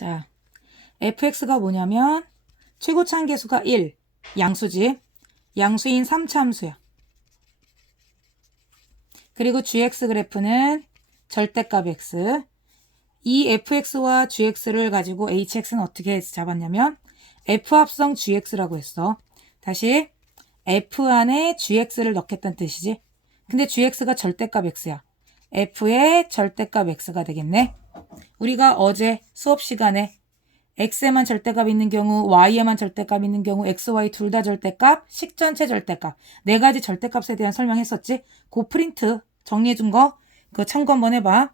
자, fx가 뭐냐면 최고차항 계수가 1, 양수지. 양수인 3차함수야. 그리고 gx 그래프는 절대값 x. 이 fx와 gx를 가지고 hx는 어떻게 잡았냐면 f 합성 gx라고 했어. 다시 f 안에 gx를 넣겠다는 뜻이지. 근데 gx가 절대값 x야. f의 절대값 x가 되겠네. 우리가 어제 수업 시간에 x에만 절대값 있는 경우, y에만 절대값 있는 경우, x, y 둘 다 절대값, 식전체 절대값 네 가지 절대값에 대한 설명했었지. 그 프린트 정리해준 거 그거 참고 한번 해봐.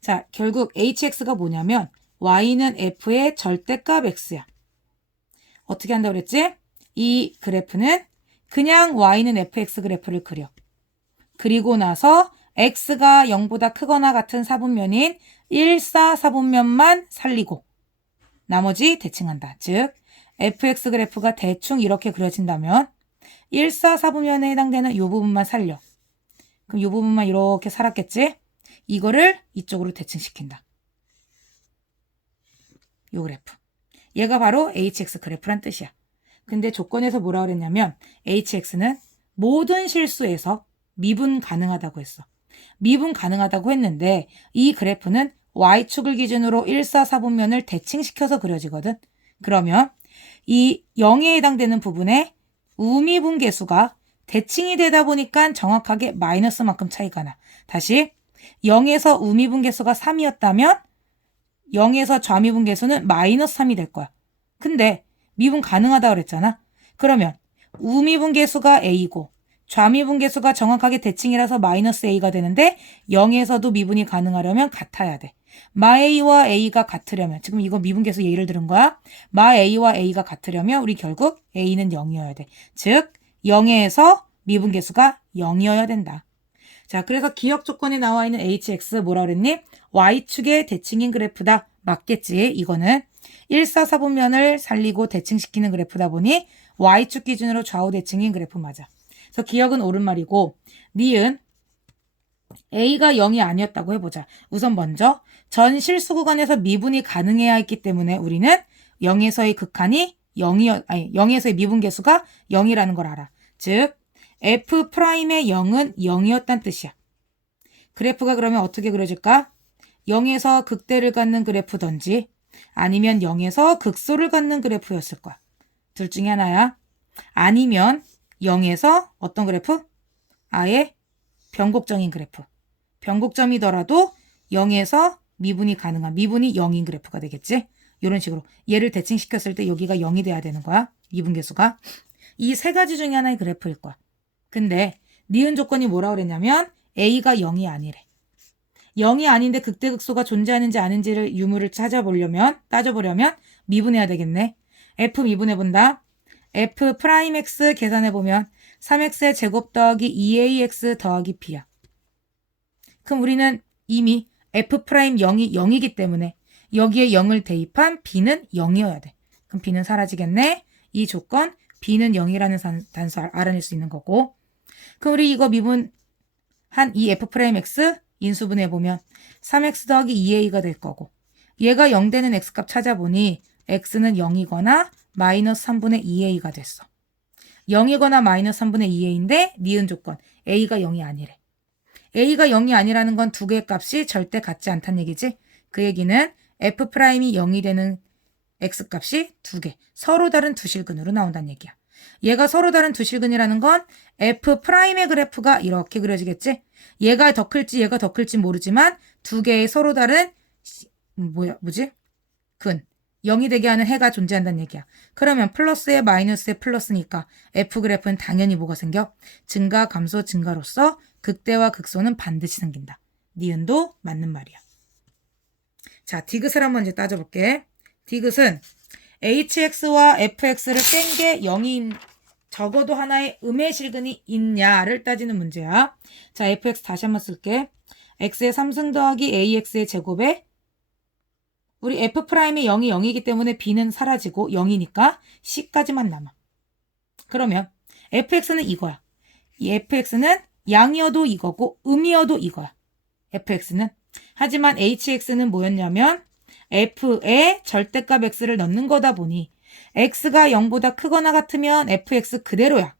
자, 결국 hx가 뭐냐면 y는 f의 절대값 x야. 어떻게 한다고 그랬지? 이 그래프는 그냥 y는 fx 그래프를 그려. 그리고 나서 x가 0보다 크거나 같은 사분면인 1, 4 사분면만 살리고 나머지 대칭한다. 즉 fx 그래프가 대충 이렇게 그려진다면 1, 4 사분면에 해당되는 이 부분만 살려. 그럼 이 부분만 이렇게 살았겠지? 이거를 이쪽으로 대칭시킨다. 요 그래프. 얘가 바로 hx 그래프란 뜻이야. 근데 조건에서 뭐라 그랬냐면 hx는 모든 실수에서 미분 가능하다고 했어. 미분 가능하다고 했는데 이 그래프는 y축을 기준으로 1, 4, 4분면을 대칭시켜서 그려지거든. 그러면 이 0에 해당되는 부분에 우미분 계수가 대칭이 되다 보니까 정확하게 마이너스만큼 차이가 나. 다시 0에서 우미분 계수가 3이었다면 0에서 좌미분 계수는 마이너스 3이 될 거야. 근데 미분 가능하다 그랬잖아. 그러면 우미분 계수가 a고 좌미분 계수가 정확하게 대칭이라서 마이너스 a가 되는데 0에서도 미분이 가능하려면 같아야 돼. 마 a와 a가 같으려면 지금 이거 미분 계수 예를 들은 거야. 마 a와 a가 같으려면 우리 결국 a는 0이어야 돼. 즉 0에서 미분 계수가 0이어야 된다. 자, 그래서 기억 조건에 나와 있는 hx 뭐라 그랬니? y축의 대칭인 그래프다. 맞겠지? 이거는 1, 4, 4분면을 살리고 대칭시키는 그래프다 보니 y축 기준으로 좌우 대칭인 그래프 맞아. 그래서 기억은 옳은 말이고 니은 a가 0이 아니었다고 해보자. 우선 먼저 전 실수 구간에서 미분이 가능해야 했기 때문에 우리는 0에서의 극한이 0이 아니 0에서의 미분 계수가 0이라는 걸 알아. 즉 f 프라임의 0은 0이었단 뜻이야. 그래프가 그러면 어떻게 그려질까? 0에서 극대를 갖는 그래프던지 아니면 0에서 극소를 갖는 그래프였을 거야. 둘 중에 하나야. 아니면 0에서 어떤 그래프? 아예 변곡점인 그래프. 변곡점이더라도 0에서 미분이 가능한 미분이 0인 그래프가 되겠지? 이런 식으로 얘를 대칭시켰을 때 여기가 0이 돼야 되는 거야. 미분 계수가. 이 세 가지 중에 하나의 그래프일 거야. 근데 니은 조건이 뭐라 그랬냐면 a가 0이 아니래. 0이 아닌데 극대극소가 존재하는지 아닌지를 유무를 찾아보려면 따져보려면 미분해야 되겠네. f 미분해 본다. F 프라임 x 계산해 보면 3x의 제곱 더하기 2ax 더하기 b야. 그럼 우리는 이미 f 프라임 0이 0이기 때문에 여기에 0을 대입한 b는 0이어야 돼. 그럼 b는 사라지겠네. 이 조건 b는 0이라는 단수 알아낼 수 있는 거고. 그럼 우리 이거 미분 한 이 f 프라임 x 인수분해 보면 3x 더하기 2a가 될 거고 얘가 0 되는 x값 찾아보니 x는 0이거나 마이너스 3분의 2a가 됐어. 0이거나 마이너스 3분의 2a인데 니은 조건 a가 0이 아니래. a가 0이 아니라는 건 두 개의 값이 절대 같지 않다는 얘기지. 그 얘기는 f 프라임이 0이 되는 x 값이 두 개, 서로 다른 두 실근으로 나온다는 얘기야. 얘가 서로 다른 두 실근이라는 건 f 프라임의 그래프가 이렇게 그려지겠지? 얘가 더 클지 얘가 더 클지 모르지만 두 개의 서로 다른 시- 뭐야 뭐지? 근 0이 되게 하는 해가 존재한다는 얘기야. 그러면 플러스에 마이너스에 플러스니까 f 그래프는 당연히 뭐가 생겨? 증가 감소 증가로서 극대와 극소는 반드시 생긴다. 니은도 맞는 말이야. 자, 디귿을 한번 이제 따져볼게. 디귿은 hx와 fx를 뺀 게 0인 적어도 하나의 음의 실근이 있냐를 따지는 문제야. 자, fx 다시 한번 쓸게. x의 3승 더하기 ax의 제곱에 우리 f 프라임의 0이 0이기 때문에 b는 사라지고 0이니까 c까지만 남아. 그러면 fx는 이거야. 이 fx는 양이어도 이거고 음이어도 이거야. fx는 하지만 hx는 뭐였냐면 f에 절대값 x를 넣는 거다 보니 x가 0보다 크거나 같으면 fx 그대로야.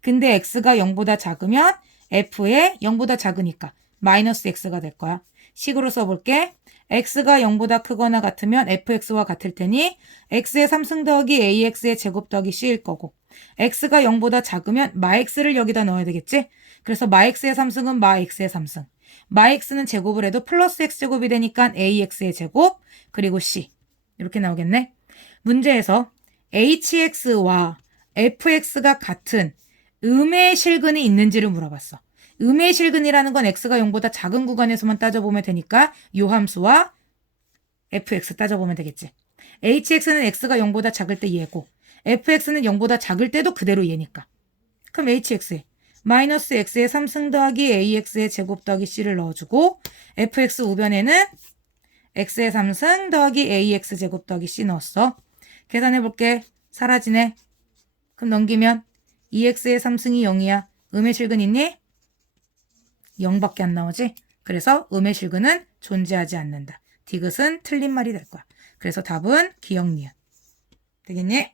근데 x가 0보다 작으면 f에 0보다 작으니까 마이너스 x가 될 거야. 식으로 써볼게. X가 0보다 크거나 같으면 fx와 같을 테니 x의 3승 더하기 ax의 제곱 더하기 c일 거고 x가 0보다 작으면 마 x를 여기다 넣어야 되겠지? 그래서 마 x의 3승은 마 x의 3승. 마 x는 제곱을 해도 플러스 x제곱이 되니까 ax의 제곱 그리고 c 이렇게 나오겠네. 문제에서 hx와 fx가 같은 음의 실근이 있는지를 물어봤어. 음의 실근이라는 건 x가 0보다 작은 구간에서만 따져보면 되니까 요 함수와 fx 따져보면 되겠지. hx는 x가 0보다 작을 때 얘고 fx는 0보다 작을 때도 그대로 얘니까. 그럼 hx에 마이너스 x의 3승 더하기 ax의 제곱 더하기 c를 넣어주고 fx 우변에는 x의 3승 더하기 ax 제곱 더하기 c 넣었어. 계산해볼게. 사라지네. 그럼 넘기면 2x의 3승이 0이야. 음의 실근 있니? 0밖에 안 나오지? 그래서 음의 실근은 존재하지 않는다. 디귿은 틀린 말이 될 거야. 그래서 답은 기억 니은. 되겠니?